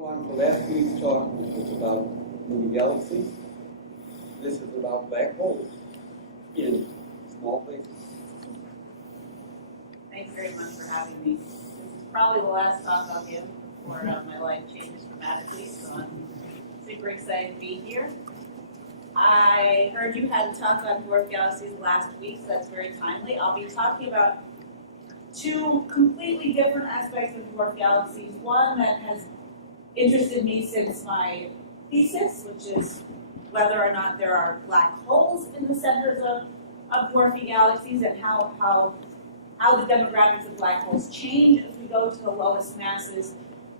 Follow on for last week's talk, which was about moving galaxies. This is about black holes in small places. Thanks very much for having me. This is probably the last talk I'll give before my life changes dramatically, so I'm super excited to be here. I heard you had a talk on dwarf galaxies last week, so that's very timely. I'll be talking about two completely different aspects of dwarf galaxies. One that has interested me since my thesis, which is whether or not there are black holes in the centers of dwarfy galaxies and how the demographics of black holes change as we go to the lowest masses.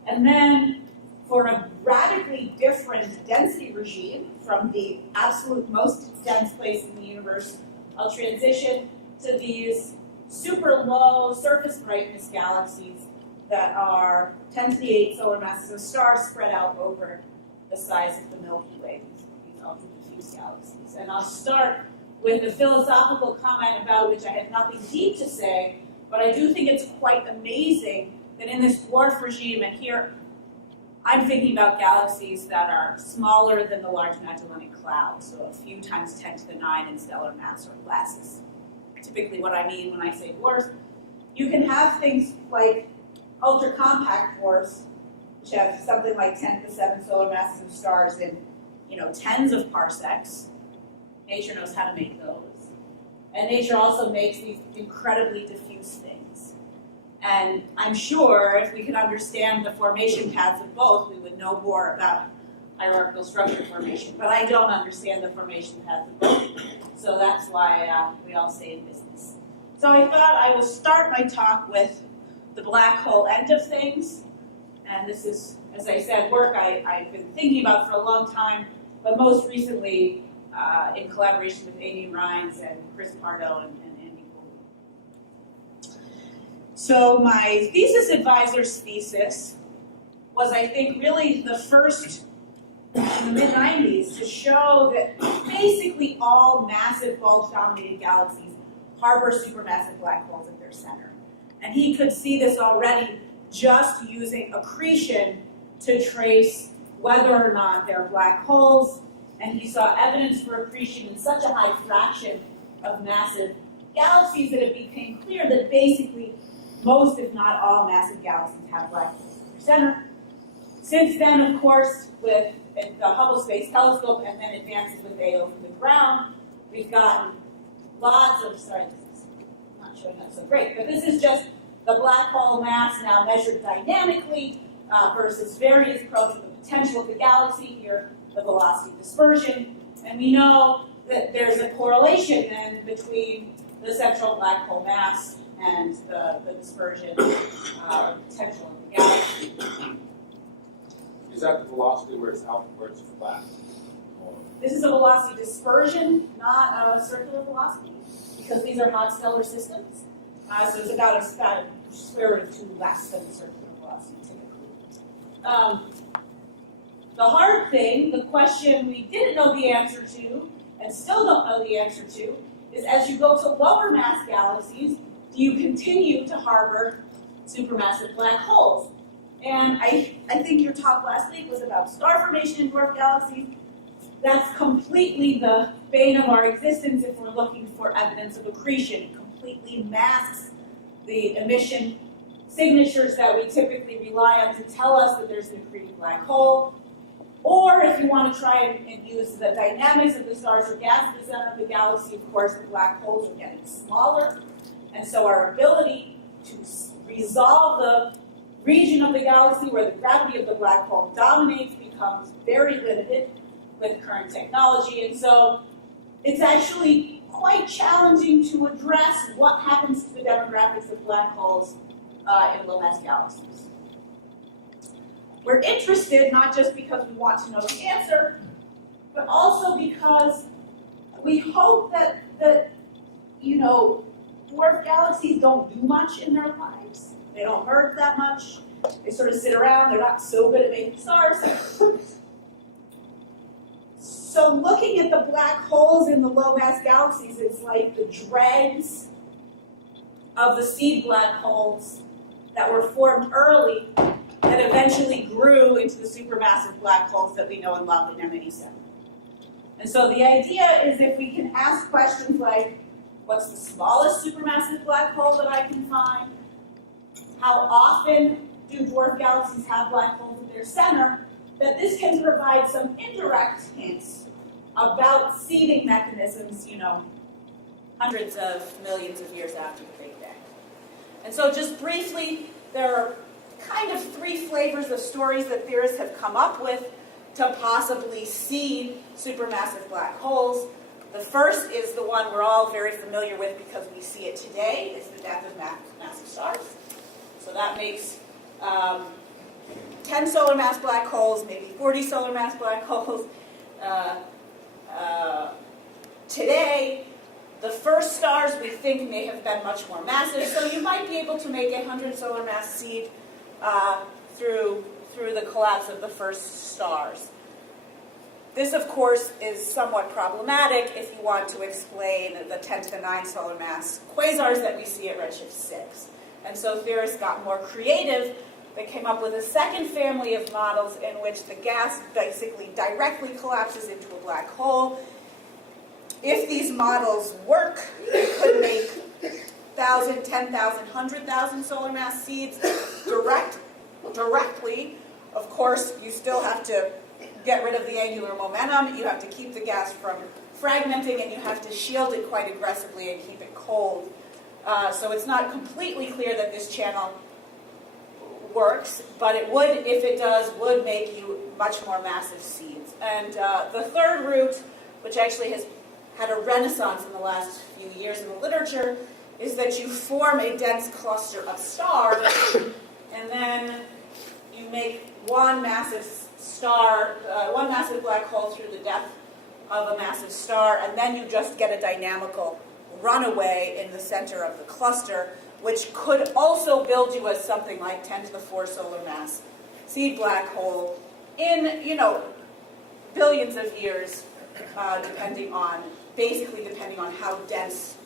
And then for a radically different density regime from the absolute most dense place in the universe, I'll transition to these super low surface brightness galaxies that are 10 to the 8 solar masses of stars spread out over the size of the Milky Way, these ultra diffuse galaxies. And I'll start with a philosophical comment about which I have nothing deep to say, but I do think it's quite amazing that in this dwarf regime, and here I'm thinking about galaxies that are smaller than the Large Magellanic Cloud, so a few times 10 to the 9 in stellar mass or less is typically what I mean when I say dwarfs. You can have things like ultra-compact dwarfs, which have something like 10 to the 7 solar masses of stars in, tens of parsecs. Nature knows how to make those. And nature also makes these incredibly diffuse things. And I'm sure if we could understand the formation paths of both, we would know more about hierarchical structure formation. But I don't understand the formation paths of both. So that's why we all stay in business. So I thought I would start my talk with the black hole end of things. And this is, as I said, work I've been thinking about for a long time, but most recently in collaboration with Amy Rines and Chris Pardo and Andy Gould. So my thesis advisor's thesis was, I think, really the first in the mid-90s to show that basically all massive bulge-dominated galaxies harbor supermassive black holes at their center. And he could see this already just using accretion to trace whether or not they're black holes. And he saw evidence for accretion in such a high fraction of massive galaxies that it became clear that basically most, if not all, massive galaxies have black holes at their center. Since then, of course, with the Hubble Space Telescope and then advances with AO from the ground, we've gotten lots of, sorry, this is not showing up so great, but this is just the black hole mass now measured dynamically versus various probes of the potential of the galaxy, here the velocity dispersion. And we know that there's a correlation then between the central black hole mass and the dispersion potential of the galaxy. Is that the velocity where it's out, where it's flat? This is a velocity dispersion, not a circular velocity, because these are hot stellar systems. So it's about a square root of 2 less than the circular velocity typically. The hard thing, the question we didn't know the answer to, and still don't know the answer to, is as you go to lower mass galaxies, do you continue to harbor supermassive black holes? And I think your talk last week was about star formation in dwarf galaxies. That's completely the bane of our existence if we're looking for evidence of accretion. It completely masks the emission signatures that we typically rely on to tell us that there's an accreting black hole. Or if you want to try and use the dynamics of the stars or gas at the center of the galaxy, of course, the black holes are getting smaller. And so our ability to resolve the region of the galaxy where the gravity of the black hole dominates becomes very limited with current technology. And so it's actually quite challenging to address what happens to the demographics of black holes in low-mass galaxies. We're interested not just because we want to know the answer, but also because we hope that dwarf galaxies don't do much in their lives. They don't merge that much. They sort of sit around. They're not so good at making stars. So looking at the black holes in the low-mass galaxies is like the dregs of the seed black holes that were formed early that eventually grew into the supermassive black holes that we know and love in M87. And so the idea is if we can ask questions like, what's the smallest supermassive black hole that I can find? How often do dwarf galaxies have black holes at their center? That this can provide some indirect hints about seeding mechanisms, hundreds of millions of years after the Big Bang. And so just briefly, there are kind of three flavors of stories that theorists have come up with to possibly seed supermassive black holes. The first is the one we're all very familiar with because we see it today. It's the death of massive stars. So that makes 10 solar mass black holes, maybe 40 solar mass black holes. Today, the first stars we think may have been much more massive, so you might be able to make a 100 solar mass seed through the collapse of the first stars. This, of course, is somewhat problematic if you want to explain the 10 to the 9 solar mass quasars that we see at redshift 6. And so theorists got more creative. They came up with a second family of models in which the gas basically directly collapses into a black hole. If these models work, they could make 1,000, 10,000, 100,000 solar mass seeds directly. Of course, you still have to get rid of the angular momentum. You have to keep the gas from fragmenting, and you have to shield it quite aggressively and keep it cold. So it's not completely clear that this channel works, but it would, if it does, would make you much more massive seeds. And the third route, which actually has had a renaissance in the last few years in the literature, is that you form a dense cluster of stars, and then you make one massive star, one massive black hole through the death of a massive star, and then you just get a dynamical runaway in the center of the cluster, which could also build you as something like 10 to the 4 solar mass seed black hole in, billions of years, depending on how dense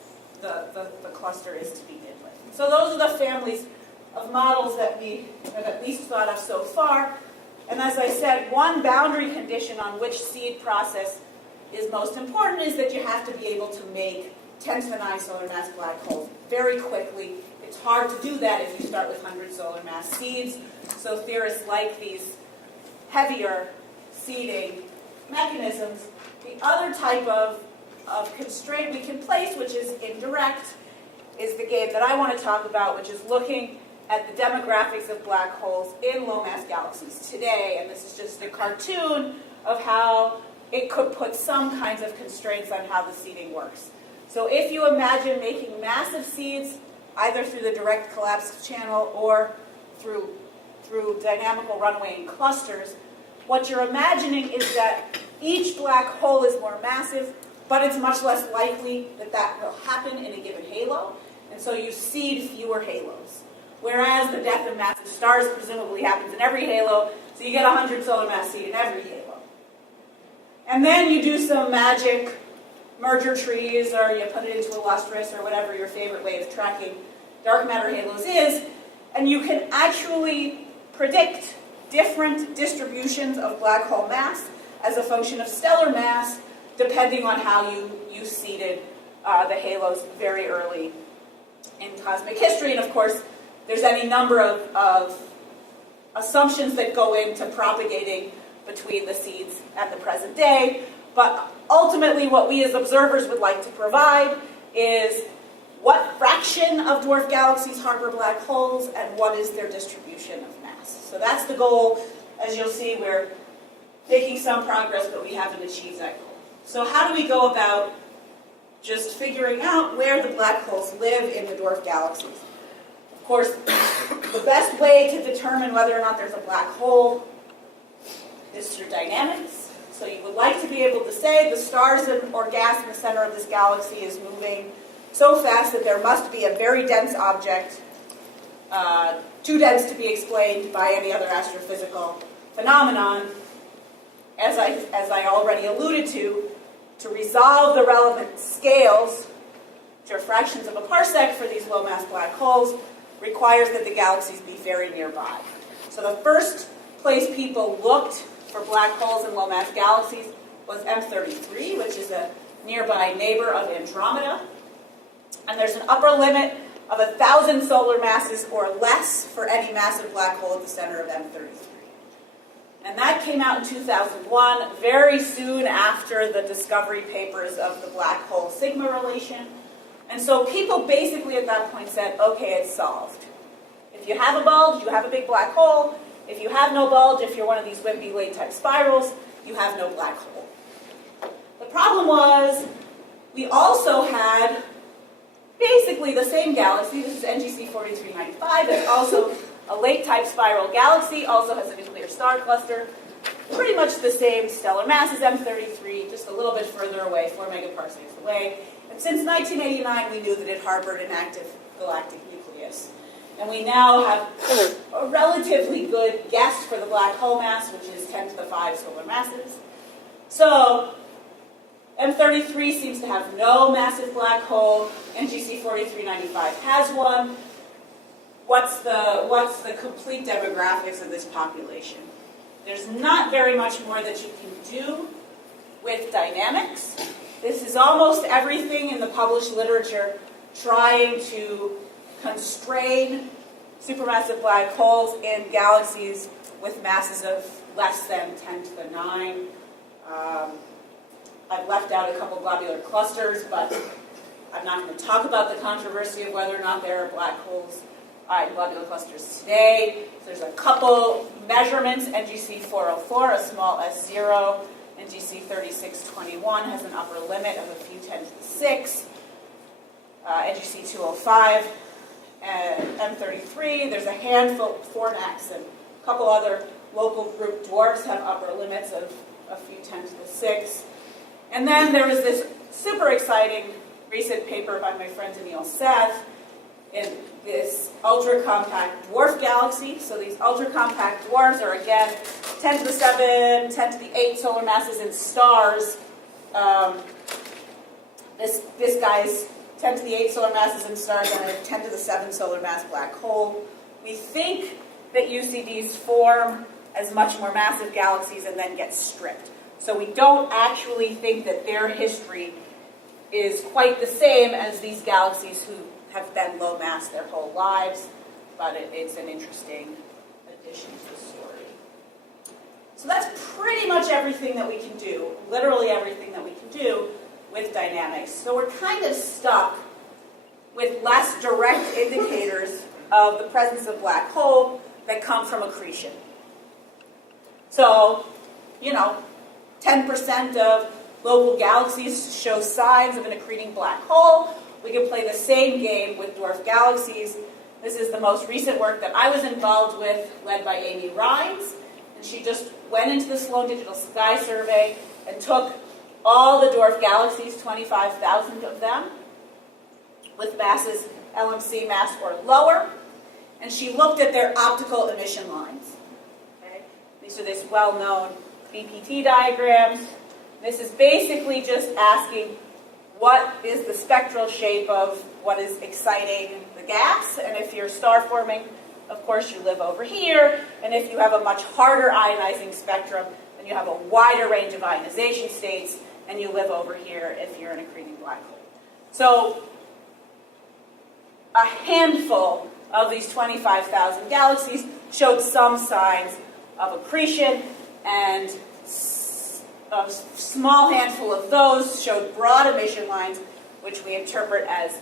the cluster is to begin with. So those are the families of models that we have at least thought of so far. And as I said, one boundary condition on which seed process is most important is that you have to be able to make 10 to the 9 solar mass black holes very quickly. It's hard to do that if you start with 100 solar mass seeds. So theorists like these heavier seeding mechanisms. The other type of constraint we can place, which is indirect, is the game that I want to talk about, which is looking at the demographics of black holes in low-mass galaxies today. And this is just a cartoon of how it could put some kinds of constraints on how the seeding works. So if you imagine making massive seeds, either through the direct collapse channel or through dynamical runaway in clusters, what you're imagining is that each black hole is more massive, but it's much less likely that that will happen in a given halo, and so you seed fewer halos. Whereas the death of massive stars presumably happens in every halo, so you get 100 solar mass seed in every halo. And then you do some magic merger trees, or you put it into a lustrous, or whatever your favorite way of tracking dark matter halos is, and you can actually predict different distributions of black hole mass as a function of stellar mass, depending on how you seeded the halos very early in cosmic history. And of course, there's any number of assumptions that go into propagating between the seeds and the present day. But ultimately, what we as observers would like to provide is what fraction of dwarf galaxies harbor black holes and what is their distribution of mass. So that's the goal. As you'll see, we're making some progress, but we haven't achieved that goal. So how do we go about just figuring out where the black holes live in the dwarf galaxies? Of course, the best way to determine whether or not there's a black hole is through dynamics. So you would like to be able to say the stars or gas in the center of this galaxy is moving so fast that there must be a very dense object, too dense to be explained by any other astrophysical phenomenon. As I already alluded to resolve the relevant scales, which are fractions of a parsec for these low-mass black holes, requires that the galaxies be very nearby. So the first place people looked for black holes in low-mass galaxies was M33, which is a nearby neighbor of Andromeda. And there's an upper limit of 1,000 solar masses or less for any massive black hole at the center of M33. And that came out in 2001, very soon after the discovery papers of the black hole sigma relation. And so people basically at that point said, okay, it's solved. If you have a bulge, you have a big black hole. If you have no bulge, if you're one of these wimpy late-type spirals, you have no black hole. The problem was we also had basically the same galaxy. This is NGC 4395. It's also a late-type spiral galaxy, also has a nuclear star cluster. Pretty much the same stellar mass as M33, just a little bit further away, 4 megaparsecs away. And since 1989, we knew that it harbored an active galactic nucleus. And we now have a relatively good guess for the black hole mass, which is 10 to the 5 solar masses. So M33 seems to have no massive black hole. NGC 4395 has one. What's the complete demographics of this population? There's not very much more that you can do with dynamics. This is almost everything in the published literature trying to constrain supermassive black holes in galaxies with masses of less than 10 to the 9. I've left out a couple globular clusters, but I'm not going to talk about the controversy of whether or not there are black holes in globular clusters today. So there's a couple measurements. NGC 404, a small S0. NGC 3621 has an upper limit of a few 10 to the 6. NGC 205 and M33, there's a handful, Fornax and a couple other local group dwarfs have upper limits of a few 10 to the 6. And then there was this super exciting recent paper by my friend Daniil Seth in this ultra-compact dwarf galaxy. So these ultra-compact dwarfs are, again, 10 to the 7, 10 to the 8 solar masses in stars. This guy's 10 to the 8 solar masses in stars and a 10 to the 7 solar mass black hole. We think that UCDs form as much more massive galaxies and then get stripped. So we don't actually think that their history is quite the same as these galaxies who have been low mass their whole lives, but it's an interesting addition to the story. So that's pretty much everything that we can do, literally everything that we can do with dynamics. So we're kind of stuck with less direct indicators of the presence of black hole that come from accretion. So, 10% of local galaxies show signs of an accreting black hole. We can play the same game with dwarf galaxies. This is the most recent work that I was involved with, led by Amy Rines. And she just went into the Sloan Digital Sky Survey and took all the dwarf galaxies, 25,000 of them, with masses LMC mass or lower, and she looked at their optical emission lines. Okay? These are this well-known BPT diagrams. This is basically just asking what is the spectral shape of what is exciting the gas, and if you're star forming, of course you live over here, and if you have a much harder ionizing spectrum, then you have a wider range of ionization states, and you live over here if you're an accreting black hole. So a handful of these 25,000 galaxies showed some signs of accretion, and a small handful of those showed broad emission lines, which we interpret as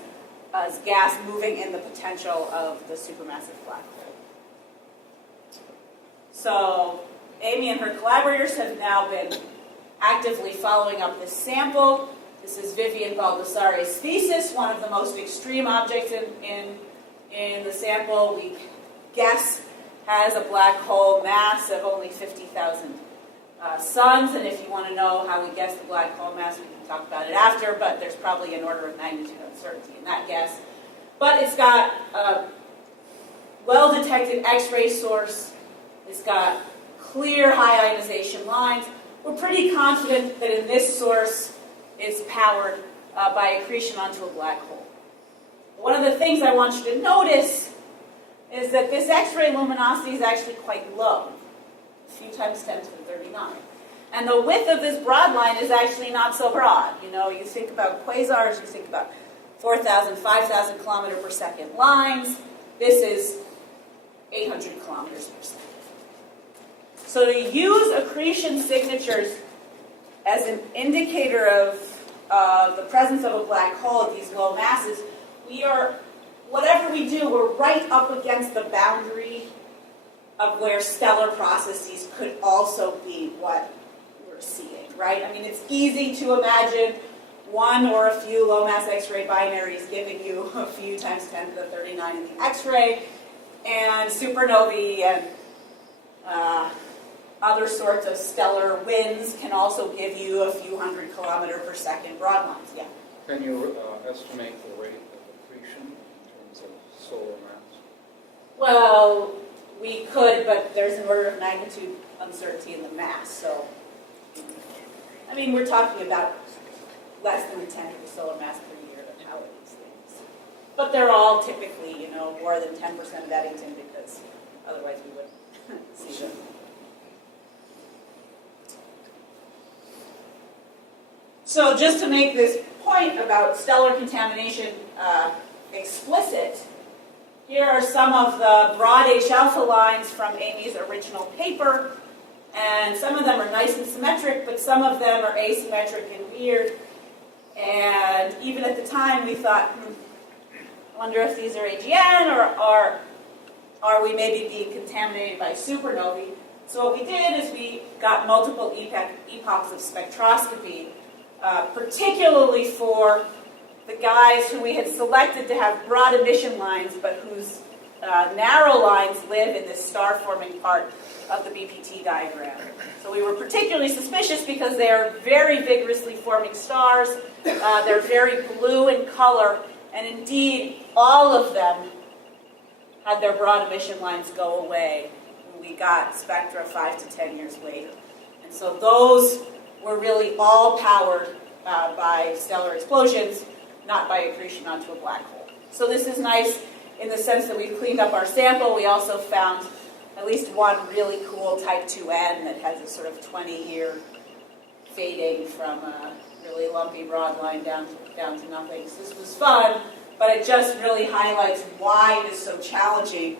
gas moving in the potential of the supermassive black hole. So Amy and her collaborators have now been actively following up this sample. This is Vivian Baldassari's thesis, one of the most extreme objects in the sample. We guess has a black hole mass of only 50,000 suns, and if you want to know how we guess the black hole mass, we can talk about it after, but there's probably an order of magnitude uncertainty in that guess. But it's got a well-detected X-ray source. It's got clear high ionization lines. We're pretty confident that in this source it's powered by accretion onto a black hole. One of the things I want you to notice is that this X-ray luminosity is actually quite low. a few times 10 to the 39. And the width of this broad line is actually not so broad. You know, you think about quasars, you think about 4,000, 5,000 kilometer per second lines. This is 800 kilometers per second. So to use accretion signatures as an indicator of the presence of a black hole at these low masses, whatever we do, we're right up against the boundary of where stellar processes could also be what we're seeing, right? I mean, it's easy to imagine one or a few low-mass X-ray binaries giving you a few times 10 to the 39 in the X-ray, and supernovae and other sorts of stellar winds can also give you a few hundred kilometer per second broad lines. Yeah. Can you estimate the rate of accretion in terms of solar mass? Well, we could, but there's an order of magnitude uncertainty in the mass. So, I mean, we're talking about less than a tenth of the solar mass per year of how it these things. But they're all typically, you know, more than 10% of Eddington, because otherwise we wouldn't see them. So just to make this point about stellar contamination explicit, here are some of the broad H-alpha lines from Amy's original paper, and some of them are nice and symmetric, but some of them are asymmetric and weird. And even at the time, we thought, I wonder if these are AGN, or are we maybe being contaminated by supernovae? So what we did is we got multiple epochs of spectroscopy, particularly for the guys who we had selected to have broad emission lines, but whose narrow lines live in this star-forming part of the BPT diagram. So we were particularly suspicious because they are very vigorously forming stars. They're very blue in color, and indeed, all of them had their broad emission lines go away when we got spectra 5 to 10 years later. And so those were really all powered by stellar explosions, not by accretion onto a black hole. So this is nice in the sense that we've cleaned up our sample. We also found at least one really cool type 2N that has a sort of 20-year fading from a really lumpy broad line down to nothing. So this was fun, but it just really highlights why it is so challenging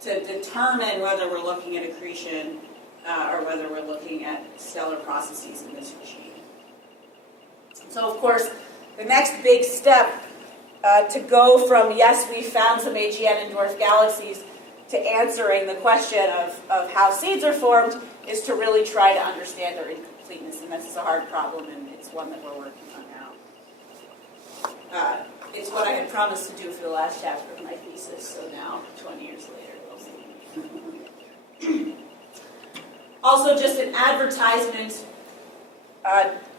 to determine whether we're looking at accretion or whether we're looking at stellar processes in this regime. So, of course, the next big step to go from, yes, we found some AGN in dwarf galaxies, to answering the question of how seeds are formed is to really try to understand their incompleteness. And this is a hard problem, and it's one that we're working on now. It's what I had promised to do for the last chapter of my thesis, so now, 20 years later, we'll see. Also, just an advertisement.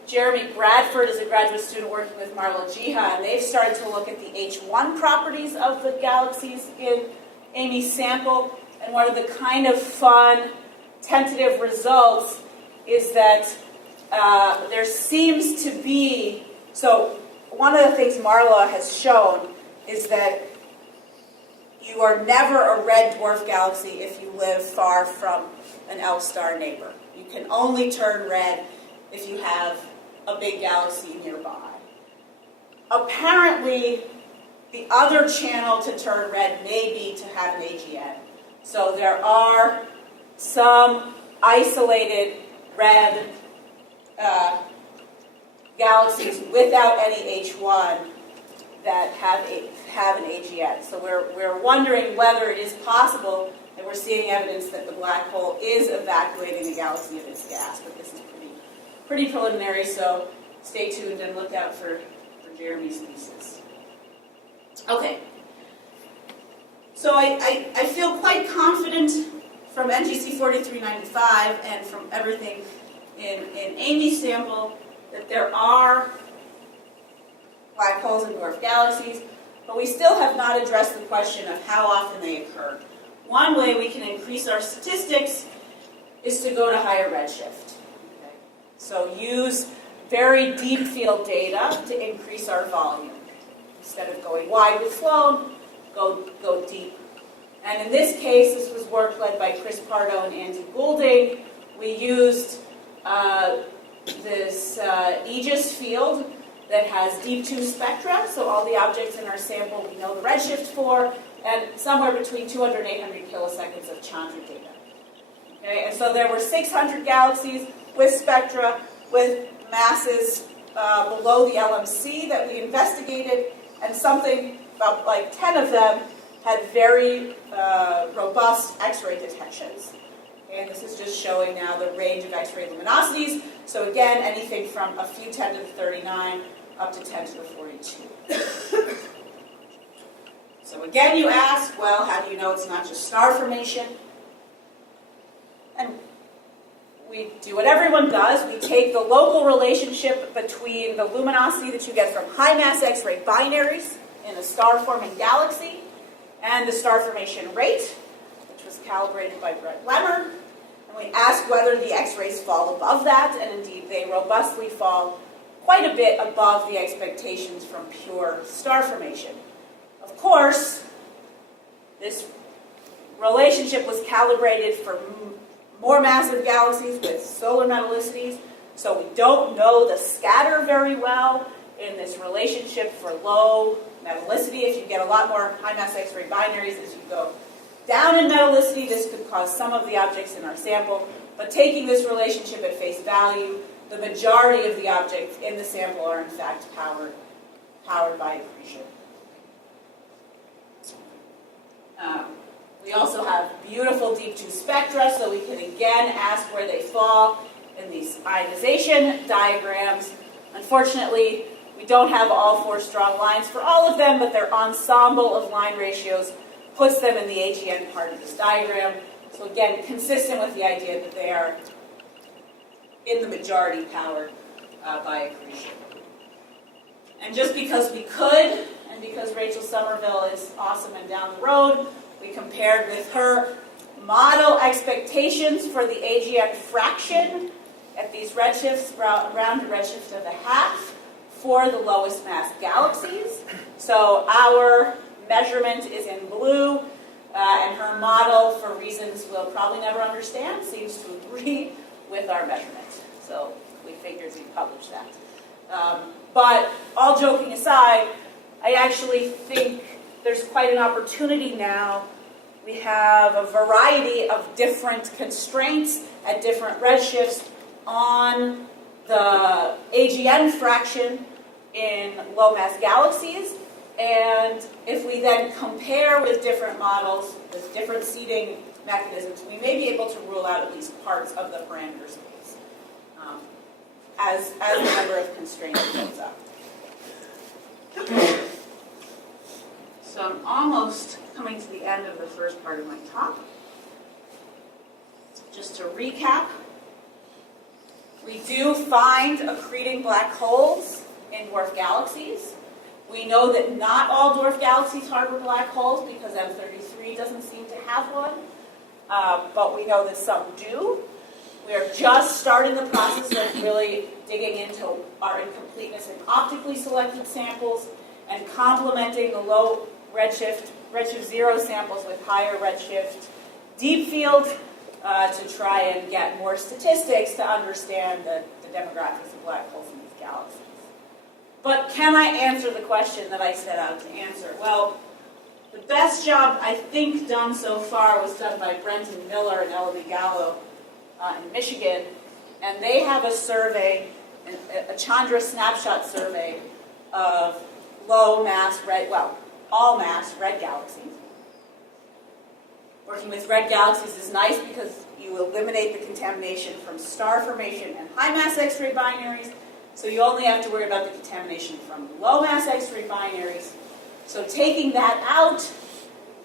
Jeremy Bradford is a graduate student working with Marla Jiha, and they've started to look at the H1 properties of the galaxies in Amy's sample. And one of the kind of fun, tentative results is that there seems to be, so one of the things Marla has shown is that you are never a red dwarf galaxy if you live far from an L-star neighbor. You can only turn red if you have a big galaxy nearby. Apparently, the other channel to turn red may be to have an AGN. So there are some isolated red galaxies without any H1 that have an AGN. So we're wondering whether it is possible that we're seeing evidence that the black hole is evacuating the galaxy of its gas. But this is pretty preliminary, so stay tuned and look out for Jeremy's thesis. Okay. So I feel quite confident from NGC 4395 and from everything in Amy's sample that there are black holes in dwarf galaxies, but we still have not addressed the question of how often they occur. One way we can increase our statistics is to go to higher redshift. Okay. So use very deep field data to increase our volume. Instead of going wide with Sloan, go deep. And in this case, this was work led by Chris Pardo and Andy Goulding, we used this Aegis field that has Diffuse spectra, so all the objects in our sample we know the redshift for, and somewhere between 200 and 800 kiloseconds of Chandra data. Okay, and so there were 600 galaxies with spectra, with masses below the LMC that we investigated, and something about like 10 of them had very robust X-ray detections. And this is just showing now the range of X-ray luminosities. So again, anything from a few 10 to the 39 up to 10 to the 42. So again, you ask, well, how do you know it's not just star formation? And we do what everyone does. We take the local relationship between the luminosity that you get from high mass X-ray binaries in a star-forming galaxy and the star formation rate, which was calibrated by Brett Lemmer. And we ask whether the X-rays fall above that, and indeed they robustly fall quite a bit above the expectations from pure star formation. Of course, this relationship was calibrated for more massive galaxies with solar metallicities, so we don't know the scatter very well in this relationship for low metallicity. If you get a lot more high mass X-ray binaries as you go down in metallicity, this could cause some of the objects in our sample, but taking this relationship at face value, the majority of the objects in the sample are in fact powered by accretion. We also have beautiful Diffuse spectra, so we can again ask where they fall in these ionization diagrams. Unfortunately, we don't have all four strong lines for all of them, but their ensemble of line ratios puts them in the AGN part of this diagram. So again, consistent with the idea that they are in the majority powered by accretion. And just because we could, and because Rachel Somerville is awesome and down the road, we compared with her model expectations for the AGN fraction at these redshifts, around a redshift of a half, for the lowest mass galaxies. So our measurement is in blue, and her model, for reasons we'll probably never understand, seems to agree with our measurement. So we figured we'd publish that. But all joking aside, I actually think there's quite an opportunity now. We have a variety of different constraints at different redshifts on the AGN fraction in low mass galaxies. And if we then compare with different models, with different seeding mechanisms, we may be able to rule out at least parts of the parameter space as the number of constraints goes up. So I'm almost coming to the end of the first part of my talk. Just to recap, we do find accreting black holes in dwarf galaxies. We know that not all dwarf galaxies harbor black holes because M33 doesn't seem to have one, but we know that some do. We are just starting the process of really digging into our incompleteness in optically selected samples and complementing the low redshift 0 samples with higher redshift deep field to try and get more statistics to understand the demographics of black holes in these galaxies. But can I answer the question that I set out to answer? Well, the best job I think done so far was done by Brenton Miller and Ella Gallo in Michigan, and they have a survey, a Chandra snapshot survey of low mass red, well, all mass red galaxies. Working with red galaxies is nice because you eliminate the contamination from star formation and high mass X-ray binaries, so you only have to worry about the contamination from low mass X-ray binaries. So taking that out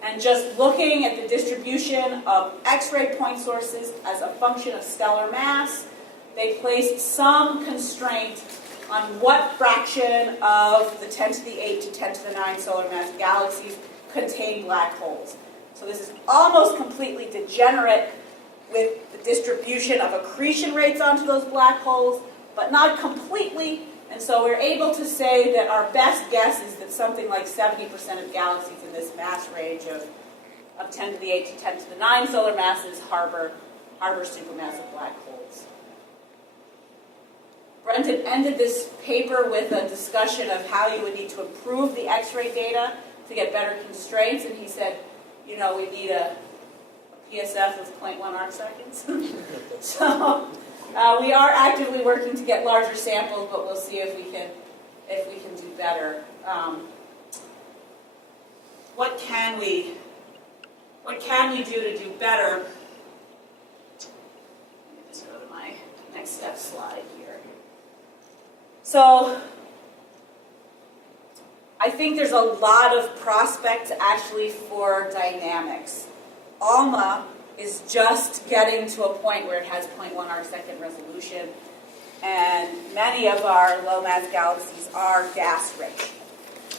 and just looking at the distribution of X-ray point sources as a function of stellar mass, they placed some constraint on what fraction of the 10 to the 8 to 10 to the 9 solar mass galaxies contain black holes. So this is almost completely degenerate with the distribution of accretion rates onto those black holes, but not completely. And so we're able to say that our best guess is that something like 70% of galaxies in this mass range of 10 to the 8 to 10 to the 9 solar masses harbor harbor supermassive black holes. Brendan ended this paper with a discussion of how you would need to improve the X-ray data to get better constraints, and he said, you know, we need a PSF of 0.1 arc seconds. So we are actively working to get larger samples, but we'll see if we can do better. What can we do to do better? Let me just go to my next step slide here. So I think there's a lot of prospects actually for dynamics. ALMA is just getting to a point where it has 0.1 arc second resolution, and many of our low mass galaxies are gas rich.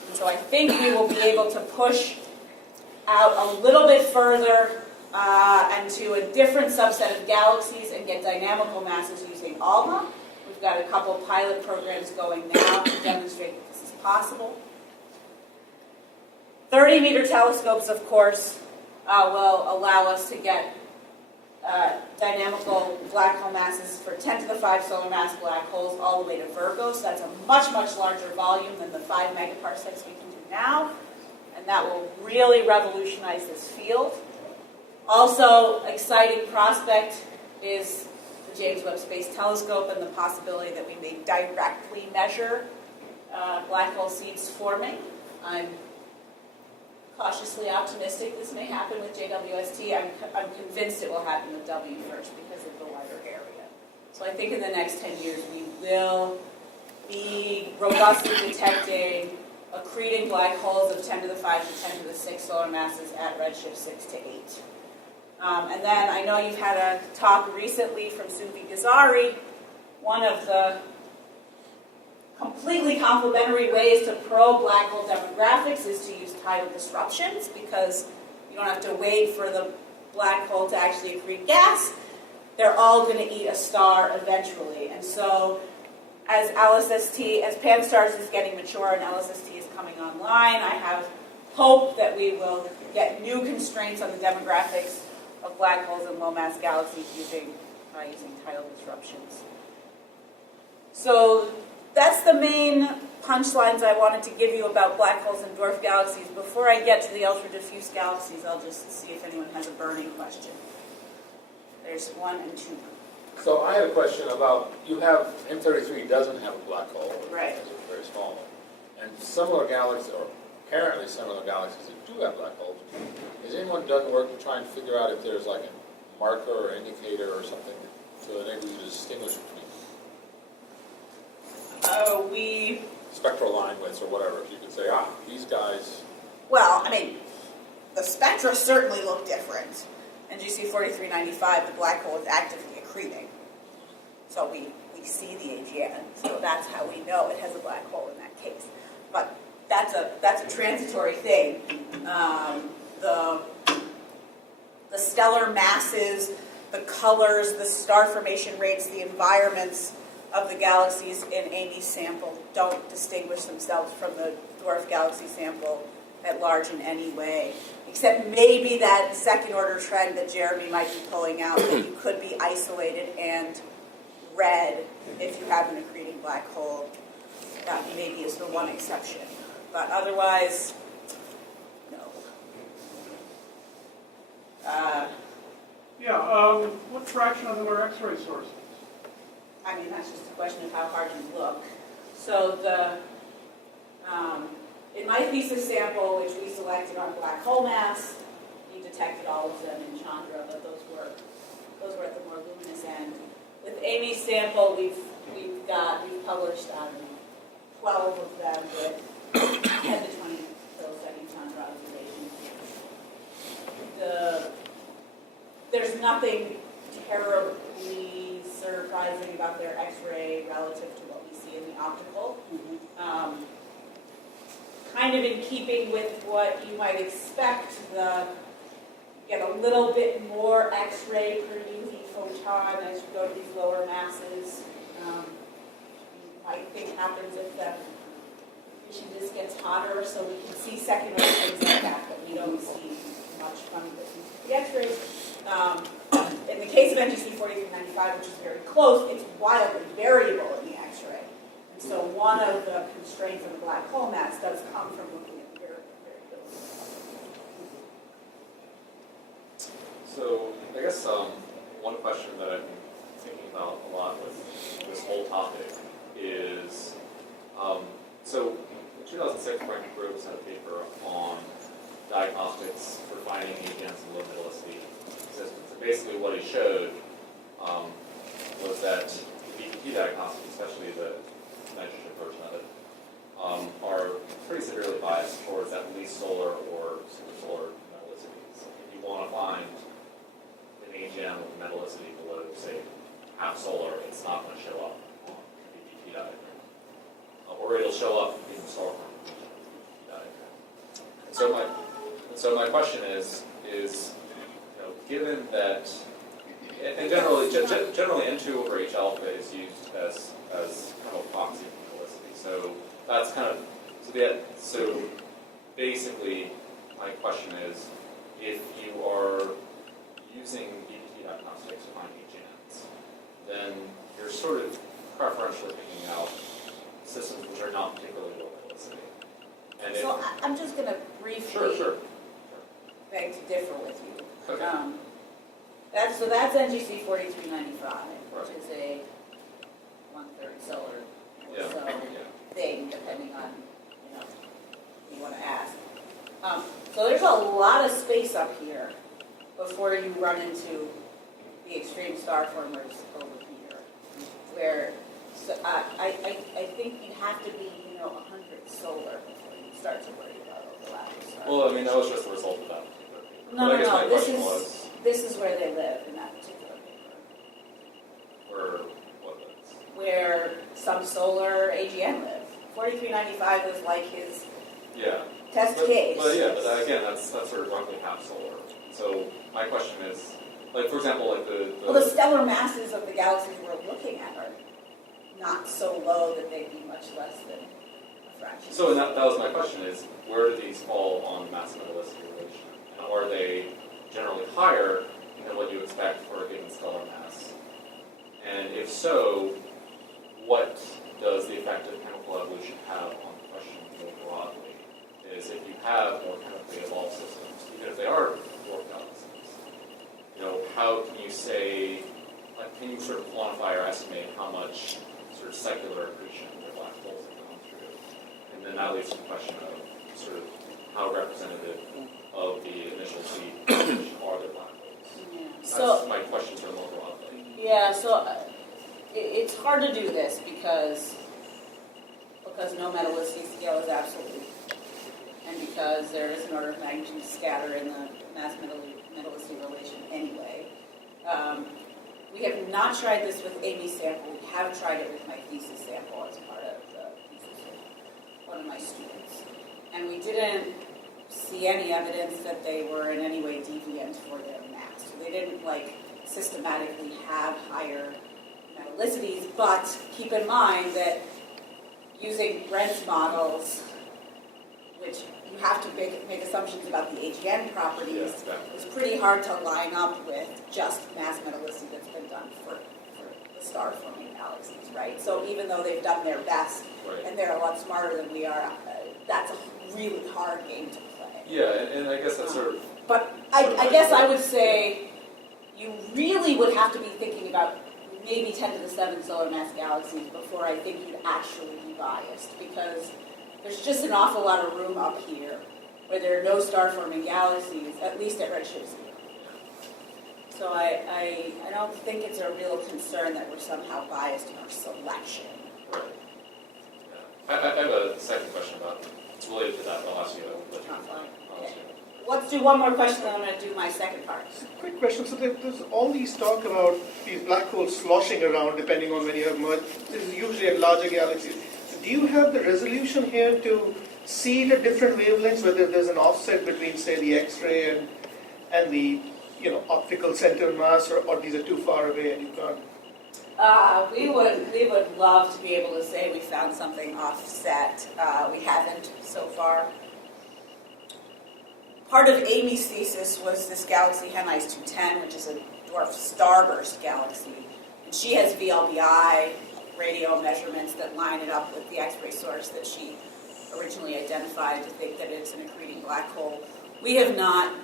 And so I think we will be able to push out a little bit further and to a different subset of galaxies and get dynamical masses using ALMA. We've got a couple pilot programs going now to demonstrate that this is possible. 30-meter telescopes, of course, will allow us to get dynamical black hole masses for 10 to the 5 solar mass black holes all the way to Virgo. So that's a much, much larger volume than the 5 megaparsecs we can do now. And that will really revolutionize this field. Also, exciting prospect is the James Webb Space Telescope and the possibility that we may directly measure black hole seeds forming. I'm cautiously optimistic this may happen with JWST. I'm convinced it will happen with W first because of the wider area. So I think in the next 10 years we will be robustly detecting accreting black holes of 10 to the 5 to 10 to the 6 solar masses at redshift 6 to 8. And then I know you've had a talk recently from Subi Gazari. One of the completely complementary ways to probe black hole demographics is to use tidal disruptions, because you don't have to wait for the black hole to actually accrete gas. They're all going to eat a star eventually. And so as Pan-STARRS is getting mature and LSST is coming online, I have hope that we will get new constraints on the demographics of black holes and low-mass galaxies using tidal disruptions. So that's the main punchlines I wanted to give you about black holes and dwarf galaxies. Before I get to the ultra-diffuse galaxies, I'll just see if anyone has a burning question. There's 1 and 2. So I had a question about, you have, M33 doesn't have a black hole. Right. It's a very small one. And similar galaxies, or apparently similar galaxies that do have black holes, has anyone done work to try and figure out if there's like a marker or indicator or something to enable you to distinguish between spectral line widths or whatever? If you could say, these guys... Well, I mean, the spectra certainly look different. In GC 4395, the black hole is actively accreting. So we see the AGN. So that's how we know it has a black hole in that case. But that's a transitory thing. The stellar masses, the colors, the star formation rates, the environments of the galaxies in Amy's sample don't distinguish themselves from the dwarf galaxy sample at large in any way, except maybe that second order trend that Jeremy might be pulling out, that you could be isolated and red if you have an accreting black hole. That maybe is the one exception. But otherwise, no. What fraction of them are X-ray sources? I mean, that's just a question of how hard you look. So in my thesis sample, which we selected on black hole mass, we detected all of them in Chandra, but those were at the more luminous end. With Amy's sample, we've published 12 of them with 10 to 20 kilosecond Chandra observations. There's nothing terribly surprising about their X-ray relative to what we see in the optical. Kind of in keeping with what you might expect, you get a little bit more X-ray per UV photon as you go to these lower masses. You might think happens if the fission disk gets hotter, so we can see secondary things like that, but we don't see much from the X-rays. In in the case of NGC 4395, which is very close, it's wildly variable in the X-ray. And so one of the constraints of the black hole mass does come from looking at variability. So I guess one question that I've been thinking about a lot with this whole topic is, so in 2006, Frank Groves had a paper on diagnostics for finding AGNs in low metallicity systems. And basically what he showed was that the BPT diagnostics, especially the nitrogen version of it, are pretty severely biased towards at least solar or supersolar metallicities. If you want to find an AGN with metallicity below, say, half solar, it's not going to show up on the BPT diagram. Or it'll show up in the solar form of the BPT diagram. And so my question is, given that, and generally N2 over H alpha is used as kind of a proxy for metallicity. So that's kind of, so basically my question is, if you are using BPT diagnostics to find AGNs, then you're sort of preferentially picking out systems which are not particularly low metallicity. And So I'm just going to briefly Sure. beg to differ with you. Okay. That's NGC 4395, Right. which is a 1/3 solar Yeah. so thing, depending on who you want to ask. So there's a lot of space up here before you run into the extreme star formers over here, where I think you have to be 100 solar before you start to worry about overlapping stars. Well, I mean, that was just the result of that particular paper. No, But I guess my no, this question is was, this is where they live in that particular paper, what was? where some solar AGN live. 4395 was like his Yeah. test case. But again, that's sort of roughly half solar. So my question is, like, for example, like Well, the stellar masses of the galaxies we're looking at are not so low that they'd be much less than a fraction. So that was my question is, where do these fall on the mass metallicity relation? And are they generally higher than what you expect for a given stellar mass? And if so, what does the effect of chemical evolution have on the question more broadly? Is if you have more chemically evolved systems, even if they are dwarf galaxies, how can you say, like, can you sort of quantify or estimate how much sort of secular accretion the black holes have gone through? And then that leads to the question of sort of how representative of the initial seed are the black holes? Yeah. That's So my question sort of more broadly. yeah, so it's hard to do this because no metallicity scale is absolute, and because there is an order of magnitude scatter in the mass metallicity relation anyway. We have not tried this with Amy's sample. We have tried it with my thesis sample as part of the thesis of one of my students. And we didn't see any evidence that they were in any way deviant for their mass. So they didn't systematically have higher metallicities, but keep in mind that using Brent's models, which you have to make assumptions about the AGN properties, Yeah, exactly. it's pretty hard to line up with just mass metallicity that's been done for the star-forming galaxies, right? So even though they've done their best, Right. and they're a lot smarter than we are, that's a really hard game to play. Yeah, and I guess that's sort of But I guess I would say you really would have to be thinking about maybe 10 to the 7 solar mass galaxies before I think you'd actually be biased, because there's just an awful lot of room up here where there are no star-forming galaxies, at least at redshift 0. So I don't think it's a real concern that we're somehow biased in our selection. right. Yeah. I have a second question about it's related to that. I'll ask you. I'll ask you. Let's do one more question, then I'm going to do my second part. Quick question. So there's all these talk about these black holes sloshing around depending on when you have merged. This is usually at larger galaxies. So do you have the resolution here to see the different wavelengths, whether there's an offset between, say, the X-ray and the optical center mass, or these are too far away and you can't? We would love to be able to say we found something offset. We haven't so far. Part of Amy's thesis was this galaxy Hemites 210, which is a dwarf starburst galaxy. And she has VLBI radio measurements that line it up with the X-ray source that she originally identified to think that it's an accreting black hole. We have not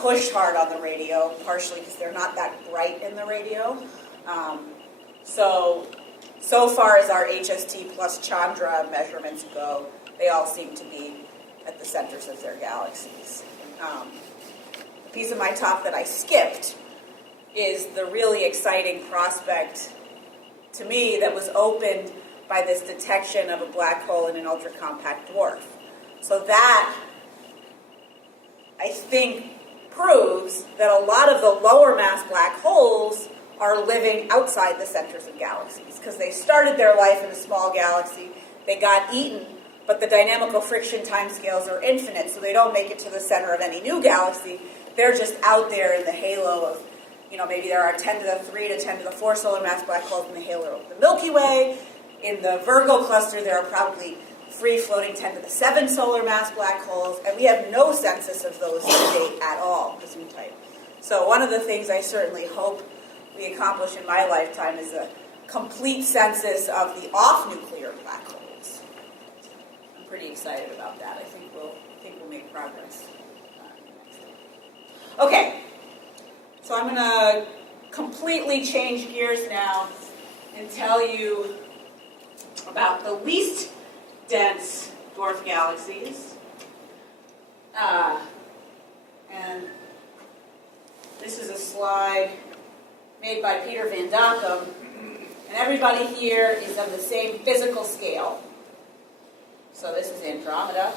pushed hard on the radio, partially because they're not that bright in the radio. So far as our HST plus Chandra measurements go, they all seem to be at the centers of their galaxies. The piece of my talk that I skipped is the really exciting prospect to me that was opened by this detection of a black hole in an ultra-compact dwarf. So that, I think, proves that a lot of the lower mass black holes are living outside the centers of galaxies, because they started their life in a small galaxy, they got eaten, but the dynamical friction timescales are infinite, so they don't make it to the center of any new galaxy. They're just out there in the halo of, maybe there are 10 to the 3 to 10 to the 4 solar mass black holes in the halo of the Milky Way. In the Virgo cluster, there are probably free-floating 10 to the 7 solar mass black holes, and we have no census of those to date at all, as we type. So one of the things I certainly hope we accomplish in my lifetime is a complete census of the off-nuclear black holes. I'm pretty excited about that. I think we'll make progress. Okay, so I'm going to completely change gears now and tell you about the least dense dwarf galaxies. And this is a slide made by Peter Van Dockum. And everybody here is of the same physical scale. So this is Andromeda,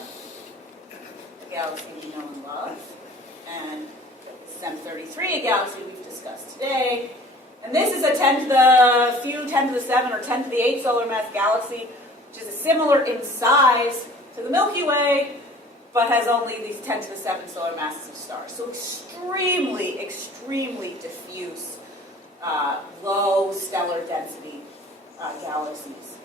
a galaxy we know and love. And this is M33, a galaxy we've discussed today. And this is a 10 to the 7 or 10 to the 8 solar mass galaxy, which is similar in size to the Milky Way, but has only these 10 to the 7 solar masses of stars. So extremely, extremely diffuse, low stellar density galaxies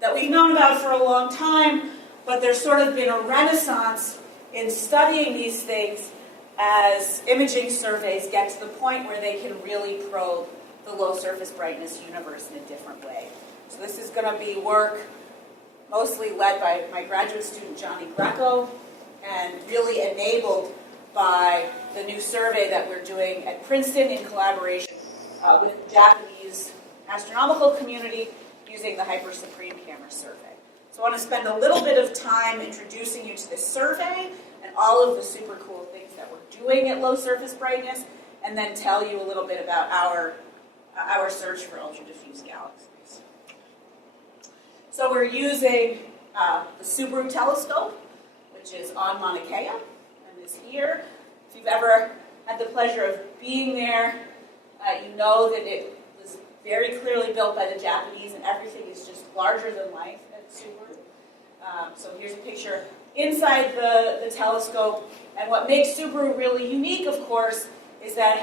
that we've known about for a long time, but there's sort of been a renaissance in studying these things as imaging surveys get to the point where they can really probe the low surface brightness universe in a different way. So this is going to be work mostly led by my graduate student Johnny Greco and really enabled by the new survey that we're doing at Princeton in collaboration with the Japanese astronomical community using the Hyper Supreme Camera survey. So I want to spend a little bit of time introducing you to this survey and all of the super cool things that we're doing at low surface brightness, and then tell you a little bit about our search for ultra-diffuse galaxies. So we're using the Subaru Telescope, which is on Mauna Kea, and is here. If you've ever had the pleasure of being there, you know that it was very clearly built by the Japanese, and everything is just larger than life at Subaru. So here's a picture inside the telescope, and what makes Subaru really unique, of course, is that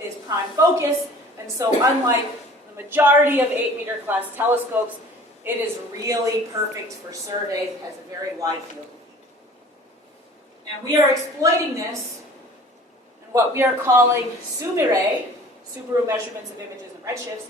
it is prime focus, and so unlike the majority of 8-meter class telescopes, it is really perfect for surveys. It has a very wide field of view. And we are exploiting this in what we are calling SUMIRE, Subaru Measurements of Images and Redshifts.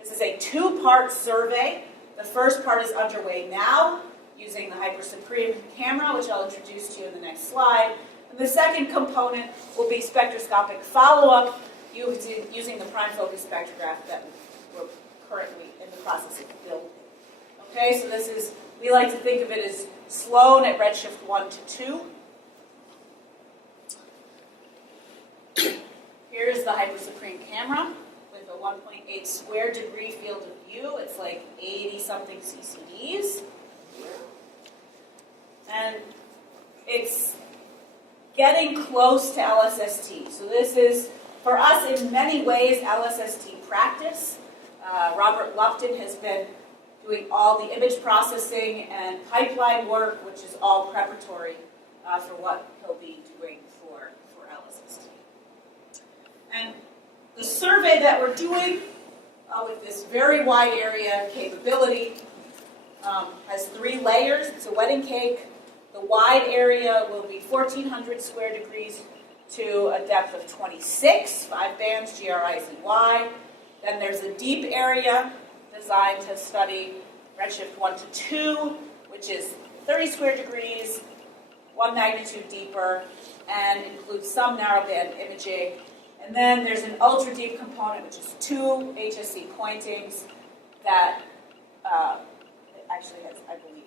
This is a 2-part survey. The first part is underway now, using the Hyper Supreme camera, which I'll introduce to you in the next slide. And the second component will be spectroscopic follow-up using the prime focus spectrograph that we're currently in the process of building. Okay, so this is, we like to think of it as Sloan at redshift 1 to 2. Here's the Hyper Supreme camera with a 1.8 square degree field of view. It's like 80-something CCDs. And it's getting close to LSST. So this is, for us, in many ways, LSST practice. Robert Lupton has been doing all the image processing and pipeline work, which is all preparatory for what he'll be doing for LSST. And the survey that we're doing with this very wide area capability has 3 layers. It's a wedding cake. The wide area will be 1,400 square degrees to a depth of 26, 5 bands, GR, I, Z, Y. Then there's a deep area designed to study redshift 1 to 2, which is 30 square degrees, 1 magnitude deeper, and includes some narrowband imaging. And then there's an ultra-deep component, which is 2 HSC pointings that actually has, I believe,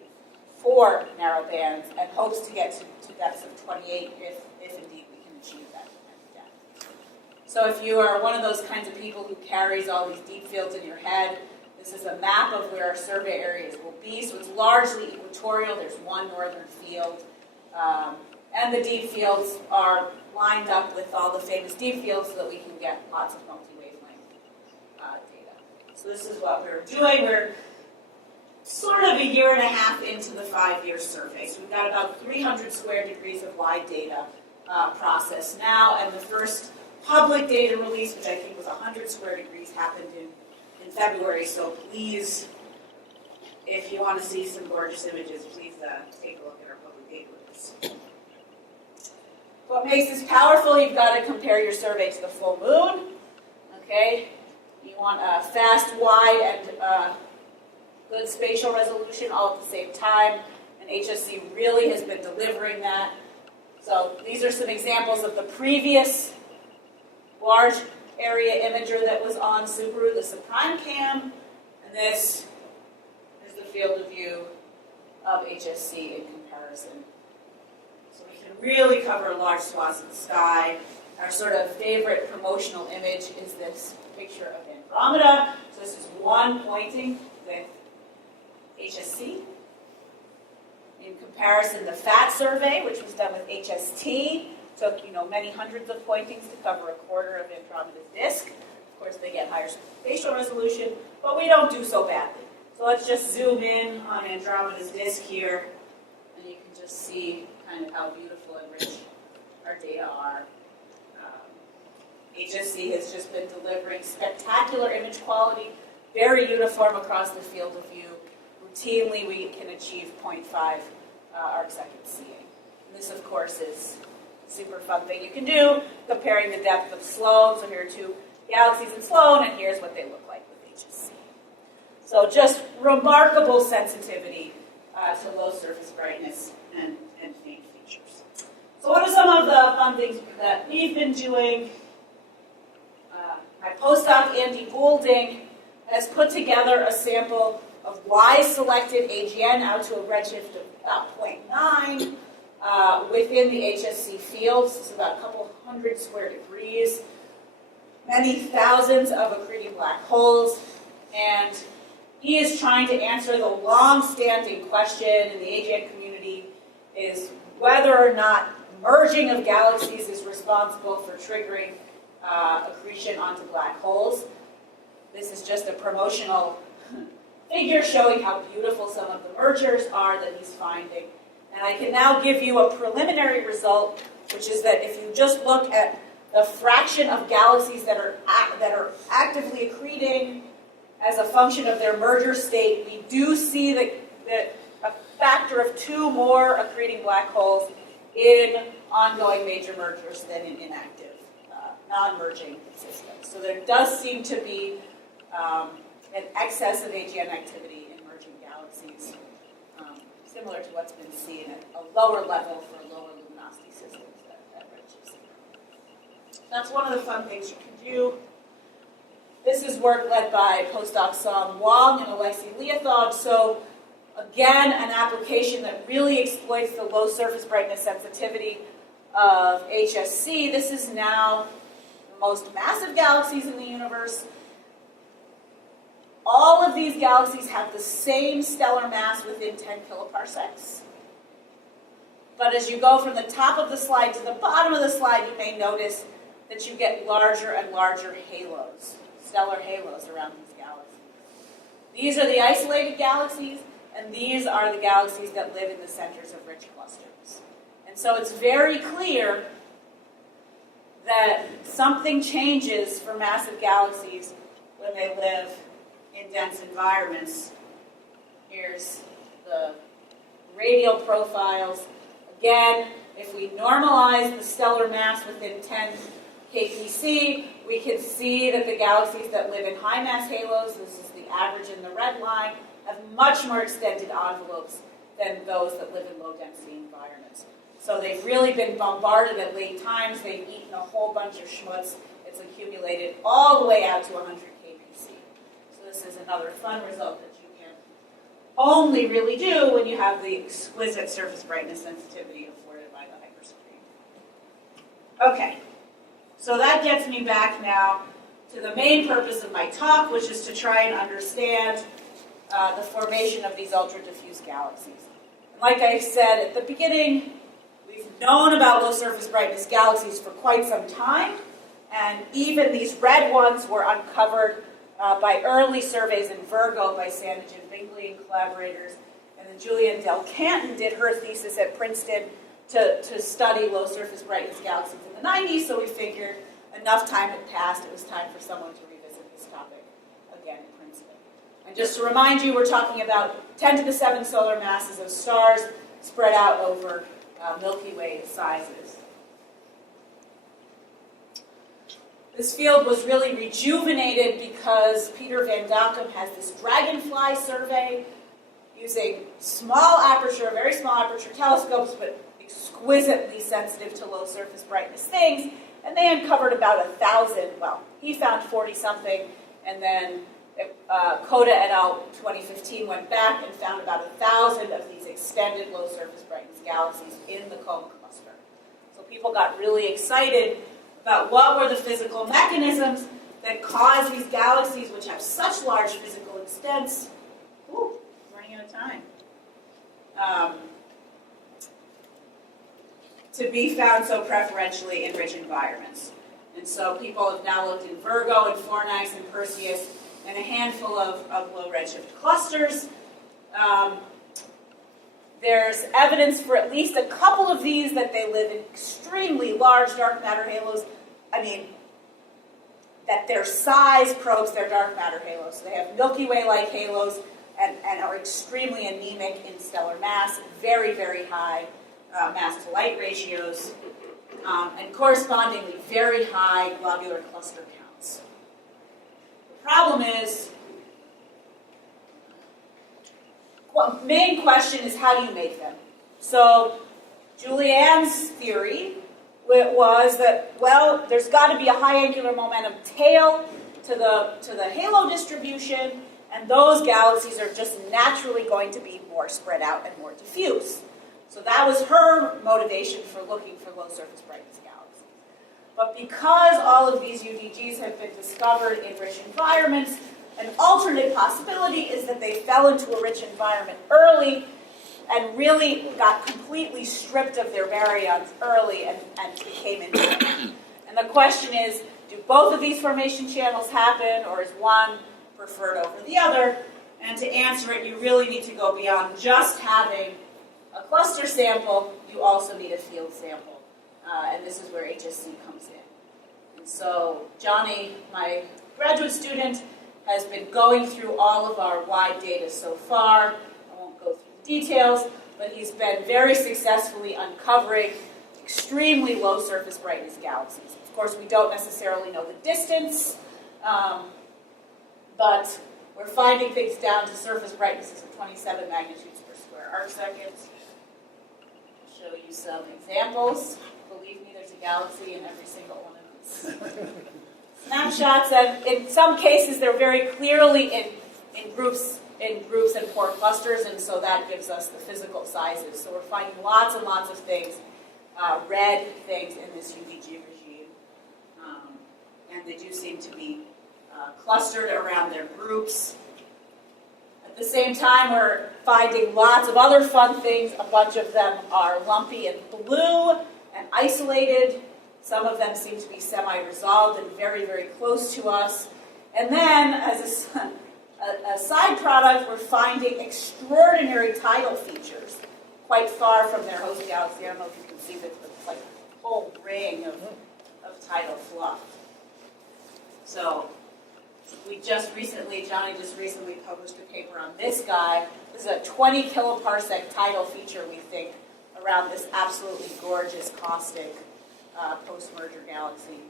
4 narrowbands and hopes to get to depths of 28 if indeed we can achieve that depth. So if you are one of those kinds of people who carries all these deep fields in your head, this is a map of where our survey areas will be. So it's largely equatorial. There's one northern field. And the deep fields are lined up with all the famous deep fields so that we can get lots of multi-wavelength data. So this is what we're doing. We're sort of a year and a half into the 5-year survey. So we've got about 300 square degrees of wide data processed now. And the first public data release, which I think was 100 square degrees, happened in February. So please, if you want to see some gorgeous images, please take a look at our public data release. What makes this powerful? You've got to compare your survey to the full moon. Okay, you want a fast, wide, and good spatial resolution all at the same time. And HSC really has been delivering that. So these are some examples of the previous large area imager that was on Subaru, the Supreme Cam, and this is the field of view of HSC in comparison. So we can really cover large swaths of the sky. Our sort of favorite promotional image is this picture of Andromeda. So this is one pointing with HSC. In comparison, the FAT survey, which was done with HST, took many hundreds of pointings to cover a quarter of Andromeda's disk. Of course, they get higher spatial resolution, but we don't do so badly. So let's just zoom in on Andromeda's disk here, and you can just see kind of how beautiful and rich our data are. HSC has just been delivering spectacular image quality, very uniform across the field of view. Routinely, we can achieve 0.5 arc-second seeing. And this, of course, is a super fun thing you can do, comparing the depth of Sloan. So here are 2 galaxies in Sloan, and here's what they look like with HSC. So just remarkable sensitivity to low surface brightness and faint features. So what are some of the fun things that we've been doing? My postdoc, Andy Goulding, has put together a sample of Y-selected AGN out to a redshift of about 0.9 within the HSC fields. It's about a couple hundred square degrees, many thousands of accreting black holes, and he is trying to answer the long-standing question in the AGN community is whether or not merging of galaxies is responsible for triggering accretion onto black holes. This is just a promotional figure showing how beautiful some of the mergers are that he's finding. And I can now give you a preliminary result, which is that if you just look at the fraction of galaxies that are actively accreting as a function of their merger state, we do see that a factor of 2 more accreting black holes in ongoing major mergers than in inactive, non-merging systems. So there does seem to be an excess of AGN activity in merging galaxies, similar to what's been seen at a lower level for lower luminosity systems at redshift. That's one of the fun things you can do. This is work led by postdoc Song Wong and Alexei Leothod. So again, an application that really exploits the low surface brightness sensitivity of HSC. This is now the most massive galaxies in the universe. All of these galaxies have the same stellar mass within 10 kiloparsecs. But as you go from the top of the slide to the bottom of the slide, you may notice that you get larger and larger halos, stellar halos around these galaxies. These are the isolated galaxies, and these are the galaxies that live in the centers of rich clusters. And so it's very clear that something changes for massive galaxies when they live in dense environments. Here's the radial profiles. Again, if we normalize the stellar mass within 10 kpc, we can see that the galaxies that live in high mass halos, this is the average in the red line, have much more extended envelopes than those that live in low density environments. So they've really been bombarded at late times, they've eaten a whole bunch of schmutz, it's accumulated all the way out to 100 kpc. So this is another fun result that you can only really do when you have the exquisite surface brightness sensitivity afforded by the hyperscreen. Okay, so that gets me back now to the main purpose of my talk, which is to try and understand the formation of these ultra-diffuse galaxies. And like I said at the beginning, we've known about low surface brightness galaxies for quite some time, and even these red ones were uncovered by early surveys in Virgo by Sandage and Bingley and collaborators. And then Julian Del Canton did her thesis at Princeton to study low surface brightness galaxies in the 90s, so we figured enough time had passed, it was time for someone to revisit this topic again at Princeton. And just to remind you, we're talking about 10 to the 7 solar masses of stars spread out over Milky Way sizes. This field was really rejuvenated because Peter Van Dockum has this dragonfly survey using small aperture, very small aperture telescopes, but exquisitely sensitive to low surface brightness things. And they uncovered about 1,000, well, he found 40-something, and then Coda et al. 2015 went back and found about 1,000 of these extended low surface brightness galaxies in the Coma cluster. So people got really excited about what were the physical mechanisms that cause these galaxies, which have such large physical extents, running out of time, to be found so preferentially in rich environments. And so people have now looked in Virgo and Fornax and Perseus and a handful of low redshift clusters. There's evidence for at least a couple of these that they live in extremely large dark matter halos. I mean, that their size probes their dark matter halos. So they have Milky Way-like halos and are extremely anemic in stellar mass, very, very high mass-to-light ratios, and correspondingly very high globular cluster counts. The problem is, main question is how do you make them? So Julianne's theory was that, well, there's got to be a high angular momentum tail to the halo distribution, and those galaxies are just naturally going to be more spread out and more diffuse. So that was her motivation for looking for low surface brightness galaxies. But because all of these UDGs have been discovered in rich environments, an alternate possibility is that they fell into a rich environment early and really got completely stripped of their baryons early and became independent. And the question is, do both of these formation channels happen, or is one preferred over the other? And to answer it, you really need to go beyond just having a cluster sample. You also need a field sample. And this is where HSC comes in. And so Johnny, my graduate student, has been going through all of our wide data so far. I won't go through the details, but he's been very successfully uncovering extremely low surface brightness galaxies. Of course, we don't necessarily know the distance, but we're finding things down to surface brightnesses of 27 magnitudes per square arc second. I'll show you some examples. Believe me, there's a galaxy in every single one of these snapshots, and in some cases they're very clearly in groups and poor clusters, and so that gives us the physical sizes. So we're finding lots and lots of things, red things in this UDG regime, and they do seem to be clustered around their groups. At the same time, we're finding lots of other fun things. A bunch of them are lumpy and blue and isolated. Some of them seem to be semi-resolved and very, very close to us. And then, as a side product, we're finding extraordinary tidal features quite far from their host galaxy. I don't know if you can see this, but it's like a whole ring of tidal fluff. So Johnny just recently published a paper on this guy. This is a 20 kiloparsec tidal feature, we think, around this absolutely gorgeous caustic post-merger galaxy.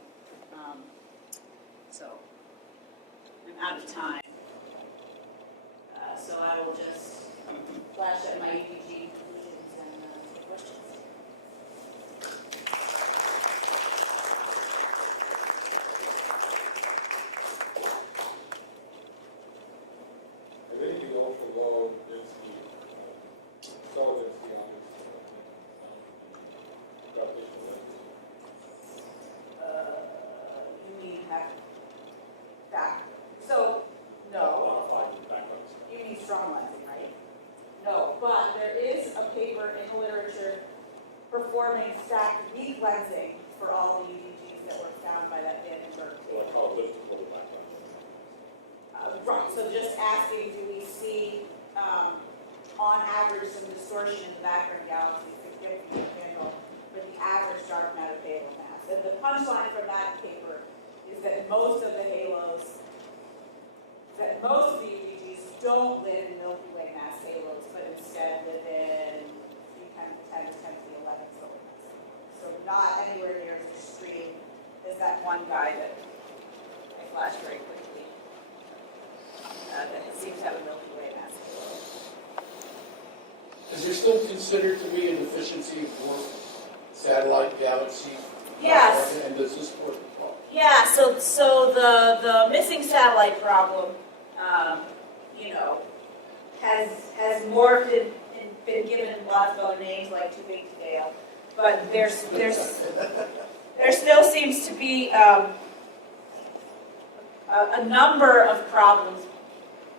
So I'm out of time. So I will just flash up my UPG conclusions and questions. Are they the ultra low density, cell density objects? Gravitational You mean back? So, no. You mean strong lensing, right? No, but there is a paper in the literature performing stacked weak lensing for all the UDGs that were found by that Vandenberg table. Right, so just asking, do we see, on average, some distortion in the background galaxy, significant handle for the average dark matter halo mass? And the punchline from that paper is that most of the halos, that most of the UGGs don't live in Milky Way mass halos, but instead live in 10 to 10 to the 11th solar mass. So not anywhere near as extreme as that one guy that I flashed very quickly. That seems to have a Milky Way mass halo. Is there still considered to be a deficiency of dwarf satellite galaxies? Yes. And does this work as well? Yeah, so the missing satellite problem, has morphed and been given lots of other names like too big to fail. But there still seems to be a number of problems,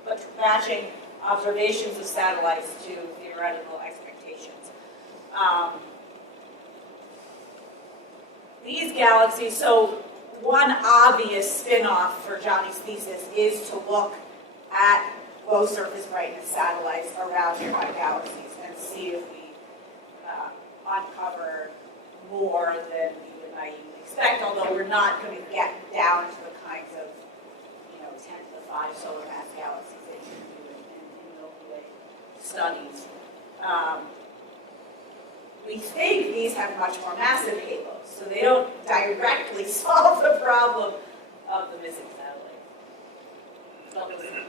but matching observations of satellites to theoretical expectations. These galaxies, so one obvious spin-off for Johnny's thesis is to look at low surface brightness satellites around nearby galaxies and see if we uncover more than we would naively expect, although we're not going to get down to the kinds of 10 to the 5 solar mass galaxies that you can do in Milky Way studies. We think these have much more massive halos, so they don't directly solve the problem of the missing satellite. But we'll see.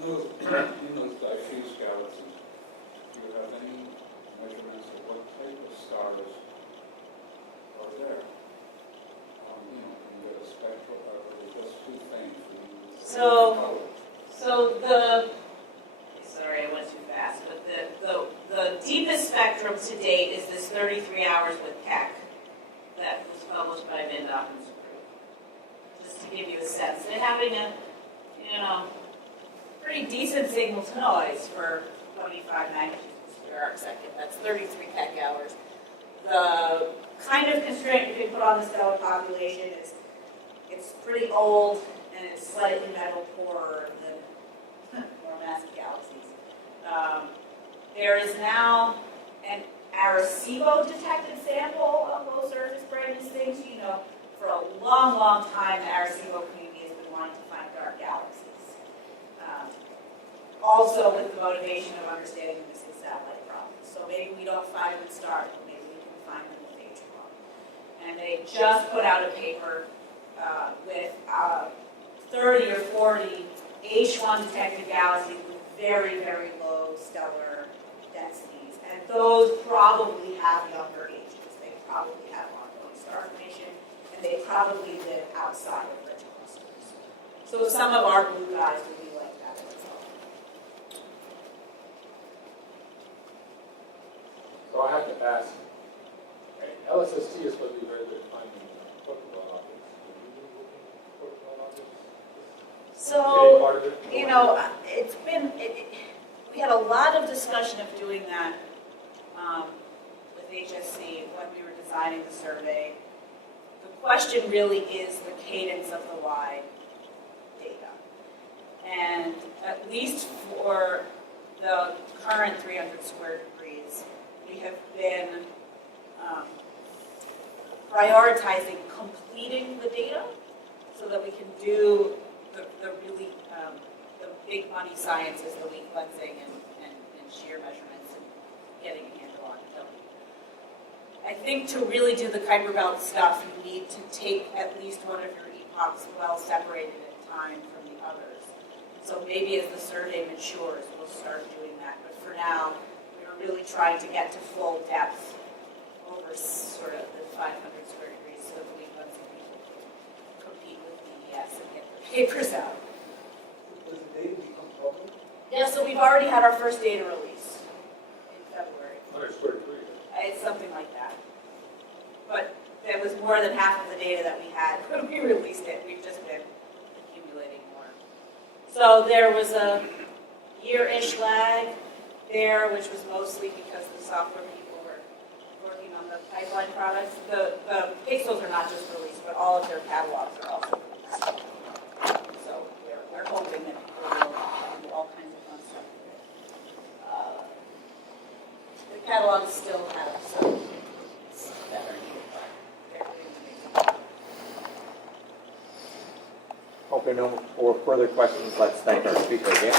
In those diffuse galaxies, do you have any measurements of what type of stars are there? Can you get a spectral, or just two things? Sorry, I went too fast, but the deepest spectrum to date is this 33 hours with Keck that was published by Van Docken's group. Just to give you a sense, they're having a, pretty decent signal to noise for 25 magnitudes per arc second. That's 33 Keck hours. The kind of constraint you can put on the stellar population is it's pretty old and it's slightly metal poorer than more massive galaxies. There is now an Arecibo detected sample of low surface brightness things. For a long, long time, the Arecibo community has been wanting to find dark galaxies. Also with the motivation of understanding the missing satellite problem. So maybe we don't find them in stars, but maybe we can find them in H1. And they just put out a paper with 30 or 40 H1 detected galaxies with very, very low stellar densities. And those probably have younger ages. They probably have ongoing star formation, and they probably live outside of rich clusters. So some of our blue guys would be like that as well. So I have to ask, LSST is supposed to be very good at finding protocol objects. Protocol objects? Any So, part of it? we had a lot of discussion of doing that with HSC when we were designing the survey. The question really is the cadence of the wide data. And at least for the current 300 square degrees, we have been prioritizing completing the data so that we can do the really the big money science is the weak lensing and shear measurements and getting a handle on it. I think to really do the Kuiper Belt stuff, you need to take at least one of your epochs well separated in time from the others. So maybe as the survey matures, we'll start doing that. But for now, we're really trying to get to full depth over sort of the 500 square degrees so that we can compete with DES and get the papers out. Does the data become public? Yeah, so we've already had our first data release in February. 100 square degrees. It's something like that. But that was more than half of the data that we had when we released it. We've just been accumulating more. So there was a year-ish lag there, which was mostly because the software people were working on the pipeline products. The pixels are not just released, but all of their catalogs are also released. So we're hoping that people will do all kinds of fun stuff with it. The catalogs still have some better. They're doing amazing. Hope there are no more further questions. Let's thank our speaker again.